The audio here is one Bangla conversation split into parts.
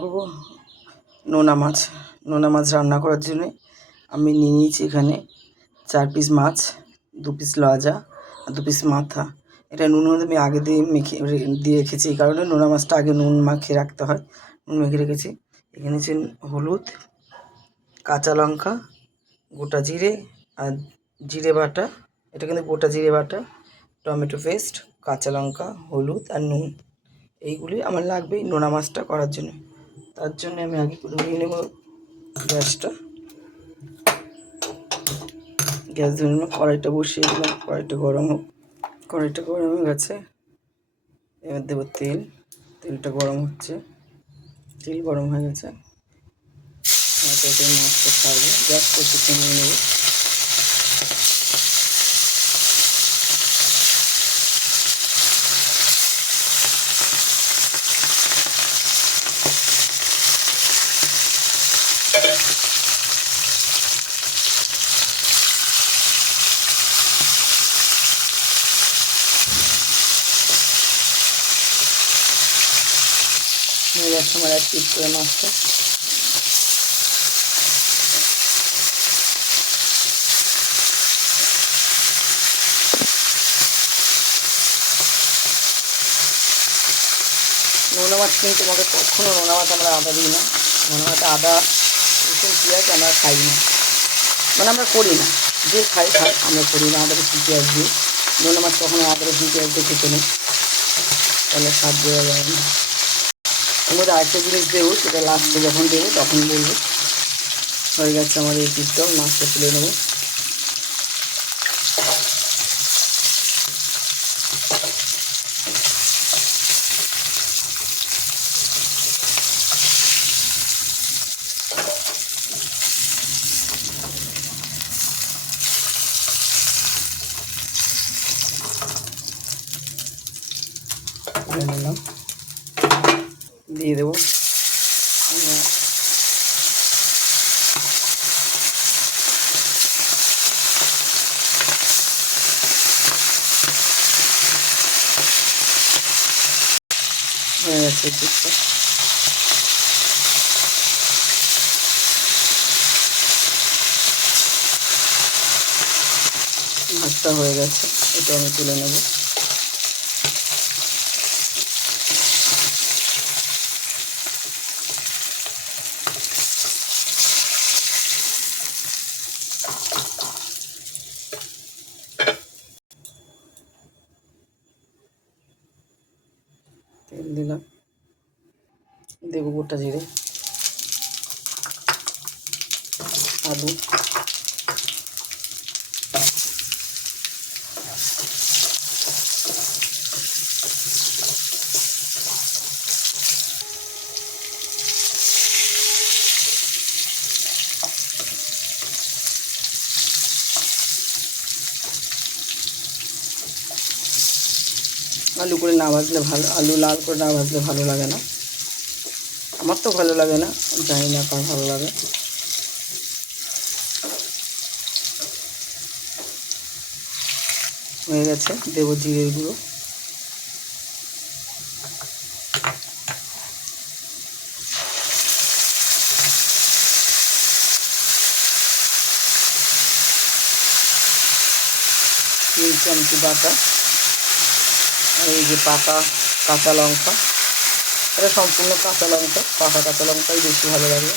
করব নোনা মাছ রান্না করার জন্য আমি নিয়ে নিয়েছি এখানে 4 পিস মাছ, 2 পিস লাজা আর 2 পিস মাথা। এটা নুন হলুদ আমি আগে দিয়ে দিয়ে রেখেছি, এই কারণে নোনা মাছটা আগে নুন মাখিয়ে রাখতে হয়। নুন মেখে রেখেছি। এখানে হচ্ছে হলুদ, কাঁচা লঙ্কা, গোটা জিরে আর জিরে বাটা। এটা কিন্তু গোটা জিরে বাটা, টমেটো পেস্ট, কাঁচা লঙ্কা, হলুদ আর নুন, এইগুলি আমার লাগবে নোনা মাছটা করার জন্য। তার জন্য আমি আগে ধরিয়ে নেব গ্যাসটা। গ্যাস ধরে নেব, কড়াইটা বসিয়ে দিলাম, কড়াইটা গরম হোক। কড়াইটা গরম হয়ে গেছে, এবার দেবো তেল। তেলটা গরম হচ্ছে, তেল গরম হয়ে গেছে, মাছটা ছাড়বো। গ্যাসটা একটু কমিয়ে নেব। হয়ে যাচ্ছে আমার 1 পিস করে মাছটা। নোনা মাছ কিন্তু তোমাকে কখনো নোনা মাছ আমরা আদা দিই না। নোনা মাছে আদা রসুন পেঁয়াজ আমরা খাই না, মানে আমরা করি না। যে খাই আমরা করি না আদা রসুন পেঁয়াজ দিয়ে। নোনা মাছ কখনো আদা রসুন পেঁয়াজ দিয়ে খেতে নেই, তাহলে স্বাদ দেওয়া যাবে না। এর মধ্যে আরেকটা জিনিস দেবো, সেটা লাস্টে যখন দেবো তখন বলবো। হয়ে গেছে আমার এই পিসটা, মাছটা তুলে নেবো। তুলে নিলাম, দিয়ে দেবো। হয়ে গেছে পিসটা। ভাতটা হয়ে গেছে, এটা আমি তুলে নেব। তেল দিলাম, দেবো গোটা জিরে, আলু, আলু করে না ভাজলে ভালো, আলু লাল করে না ভাজলে ভালো লাগে না। আমার তো ভালো লাগে না, জানি না কার ভালো লাগে। হয়ে গেছে, দেবো জিরের গুঁড়ো, তিন চামচি বাটা, আর এই যে পাতা কাঁচা লঙ্কা। এটা সম্পূর্ণ কাঁচা লঙ্কা, পাকা কাঁচা লঙ্কাই বেশি ভালো লাগে।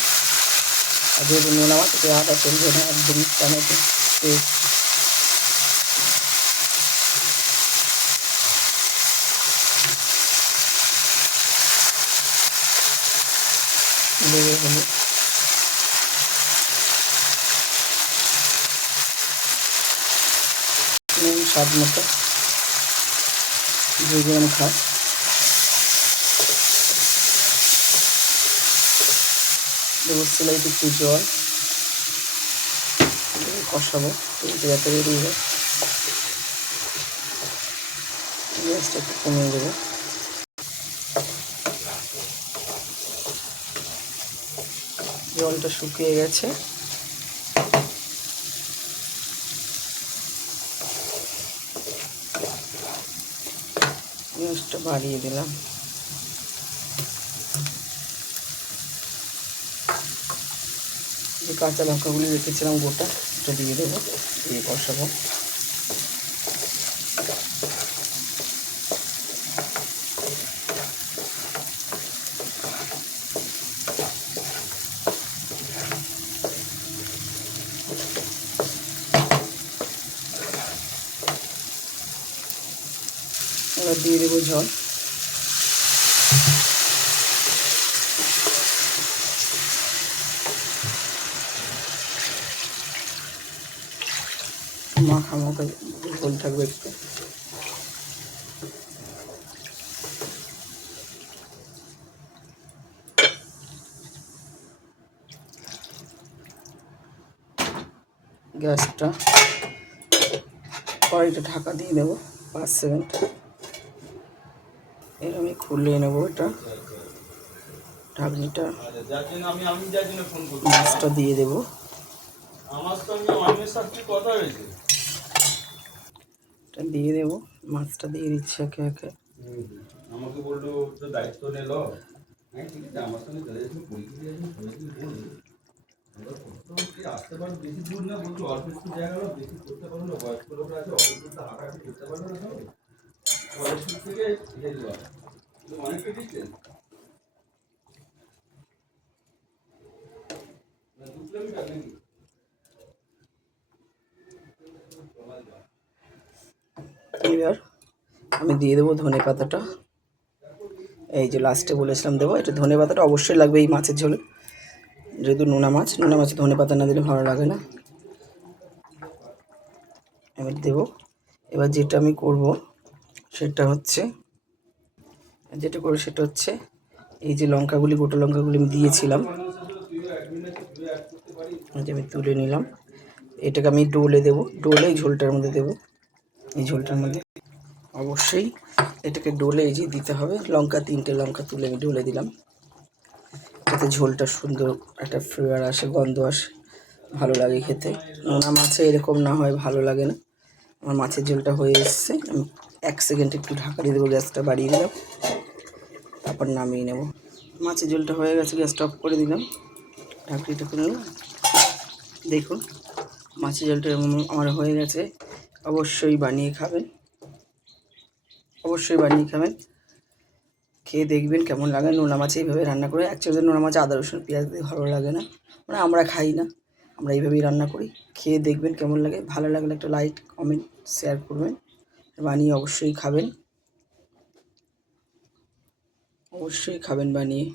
আর যেহেতু নোনা মাছ, এতে আদা চলবে না, একদম টমেটো পেস্ট। দেবে হলো নুন স্বাদ মতো, যে আমি খাই। দেবো সেলাই একটু জল, কষাবো যাতে বেরিয়ে যায়। গ্যাসটা একটু কমিয়ে দেবো। জলটা শুকিয়ে গেছে, গ্যাসটা বাড়িয়ে দিলাম। যে কাঁচা লঙ্কাগুলি রেখেছিলাম গোটা, এটা দিয়ে দেবো, দিয়ে কষাবো। এবার দিয়ে দেবো জল। মাখা মাখা ঝোল থাকবে একটু। গ্যাসটা কড়াইটা ঢাকা দিয়ে দেবো 5 সেকেন্ড। এর আমি খুলে নেবো এটা, ঢাকনিটা। মাছটা দিয়ে দেবো। এটা দিয়ে দেবো, মাছটা দিয়ে দিচ্ছি একে একে। আমাকে বললো তো দায়িত্ব নিল, হ্যাঁ ঠিক আছে, আমার সঙ্গে চলে যাচ্ছি, পরীক্ষা আসতে পারো, বেশি দূর না, বলছো অল্প একটু জায়গা হলো, বেশি করতে পারলো না, বয়স্ক লোকরা আছে, অল্প একটু হাঁটাহাঁটি করতে পারলো না, সবাই অল্প থেকে হেলবা অনেকটা ডিস্টেন্স, 2 কিলোমিটার নাকি। এবার আমি দিয়ে দেবো ধনে পাতাটা। এই যে লাস্টে বলেছিলাম দেবো, এটা ধনে পাতাটা অবশ্যই লাগবে এই মাছের ঝোলে, যেহেতু নোনা মাছে ধনে পাতা না দিলে ভালো লাগে না। এবার দেবো। এবার যেটা আমি করব সেটা হচ্ছে এই যে লঙ্কাগুলি, গোটা লঙ্কাগুলি আমি দিয়েছিলাম, যে আমি তুলে নিলাম, এটাকে আমি ডোলে দেবো, ডোলে এই ঝোলটার মধ্যে দেবো। এই ঝোলটার মধ্যে অবশ্যই এটাকে ডোলে এই যে দিতে হবে। 3টে লঙ্কা তুলে আমি ডোলে দিলাম, যাতে ঝোলটা সুন্দর একটা ফ্লেভার আসে, গন্ধ আসে, ভালো লাগে খেতে। নোনা মাছে এরকম না হয় ভালো লাগে না। আমার মাছের ঝোলটা হয়ে এসছে, আমি 1 সেকেন্ড একটু ঢাকা দিয়ে দেবো, গ্যাসটা বাড়িয়ে দিলাম, তারপর নামিয়ে নেব। মাছের ঝোলটা হয়ে গেছে, গ্যাসটা অফ করে দিলাম, ঢাকনিটা খুলে নিলাম। দেখুন মাছের ঝোলটা আমার হয়ে গেছে। অবশ্যই বানিয়ে খাবেন, খেয়ে দেখবেন কেমন লাগে। নোনা মাছ এইভাবে রান্না করে, অ্যাকচুয়ালি নোনা মাছ আদা রসুন পেঁয়াজ দিয়ে ভালো লাগে না, মানে আমরা খাই না, আমরা এইভাবেই রান্না করি। খেয়ে দেখবেন কেমন লাগে, ভালো লাগলে একটা লাইক কমেন্ট শেয়ার করবেন, বানিয়ে অবশ্যই খাবেন বানিয়ে।